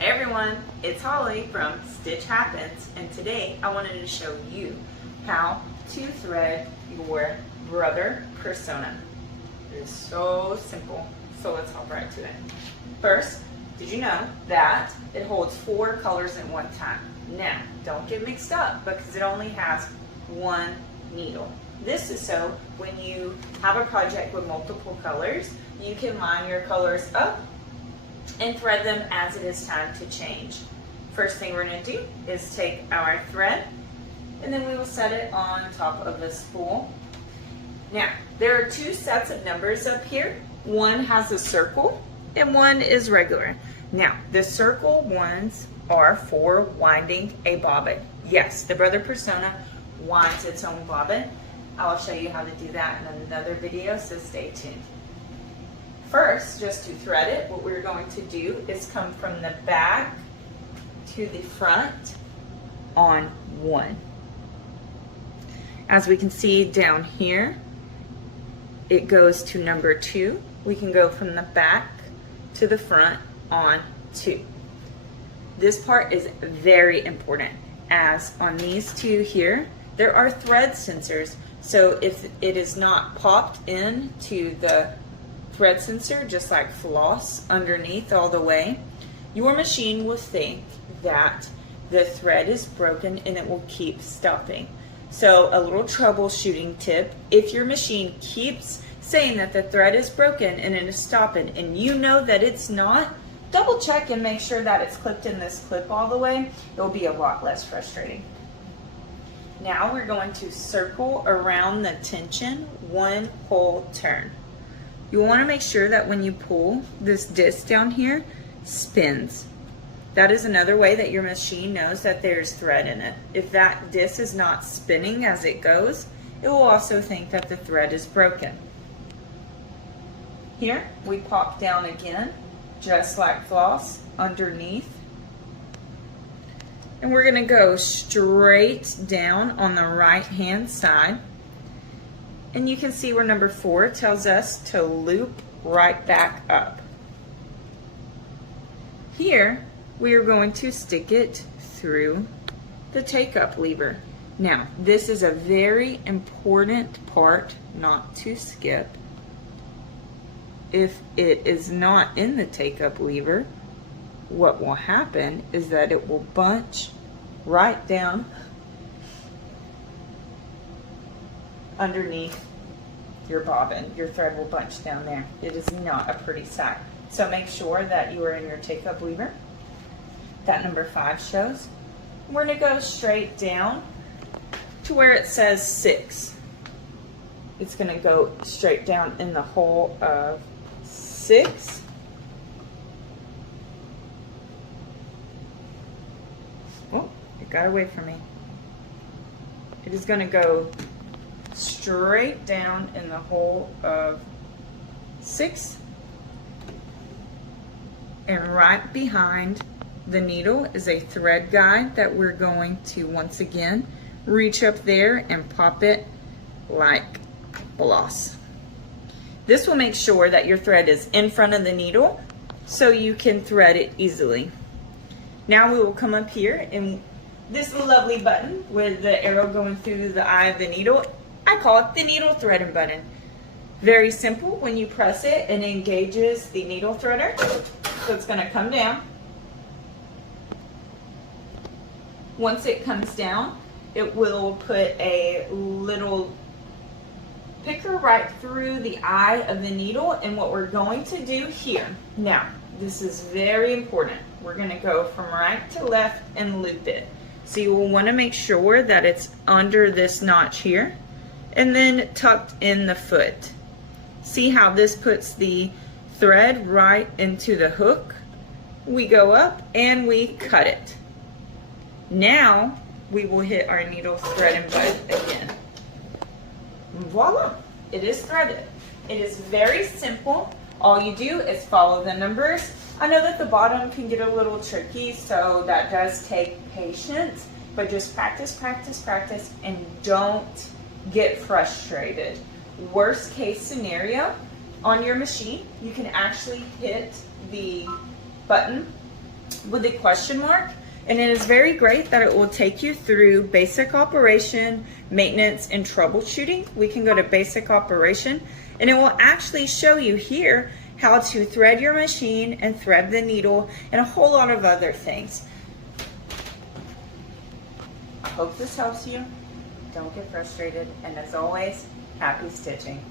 Hey everyone, it's Holly from Stitch Happens, and today I wanted to show you how to thread your Brother Persona. It is so simple, so let's hop right to it. First, did you know that it holds 4 colors at one time? Now, don't get mixed up because it only has one needle. This is so when you have a project with multiple colors, you can line your colors up and thread them as it is time to change. First thing we're going to do is take our thread and then we will set it on top of the spool. Now, there are 2 sets of numbers up here. One has a circle and one is regular. Now, the circle ones are for winding a bobbin. Yes, the Brother Persona winds its own bobbin. I'll show you how to do that in another video, so stay tuned. First, just to thread it, what we're going to do is come from the back to the front on 1. As we can see down here, it goes to number 2. We can go from the back to the front on 2. This part is very important, as on these 2 here, there are thread sensors. So if it is not popped into the thread sensor, just like floss underneath all the way, your machine will think that the thread is broken and it will keep stopping. So a little troubleshooting tip: if your machine keeps saying that the thread is broken and it is stopping and you know that it's not, double check and make sure that it's clipped in this clip all the way. It will be a lot less frustrating. Now we're going to circle around the tension 1 whole turn. You want to make sure that when you pull, this disc down here spins. That is another way that your machine knows that there's thread in it. If that disc is not spinning as it goes, it will also think that the thread is broken. Here, we pop down again, just like floss, underneath. And we're going to go straight down on the right-hand side. And you can see where number 4 tells us to loop right back up. Here, we are going to stick it through the take-up lever. Now, this is a very important part not to skip. If it is not in the take-up lever, what will happen is that it will bunch right down underneath your bobbin. Your thread will bunch down there. It is not a pretty sight. So make sure that you are in your take-up lever. That number 5 shows. We're going to go straight down to where it says 6. It's going to go straight down in the hole of 6. Oh, it got away from me. It is going to go straight down in the hole of 6, and right behind the needle is a thread guide that we're going to once again reach up there and pop it like floss. This will make sure that your thread is in front of the needle so you can thread it easily. Now we will come up here, and this lovely button with the arrow going through the eye of the needle, I call it the needle threading button. Very simple. When you press it, it engages the needle threader. So it's going to come down. Once it comes down, it will put a little picker right through the eye of the needle. And what we're going to do here, now this is very important, we're going to go from right to left and loop it. So you will want to make sure that it's under this notch here and then tucked in the foot. See how this puts the thread right into the hook? We go up and we cut it. Now we will hit our needle threading button again. Voila! It is threaded. It is very simple. All you do is follow the numbers. I know that the bottom can get a little tricky, so that does take patience, but just practice, practice, practice, and don't get frustrated. Worst case scenario, on your machine, you can actually hit the button with a question mark, and it is very great that it will take you through basic operation, maintenance, and troubleshooting. We can go to basic operation, and it will actually show you here how to thread your machine and thread the needle and a whole lot of other things. I hope this helps you. Don't get frustrated, and as always, happy stitching.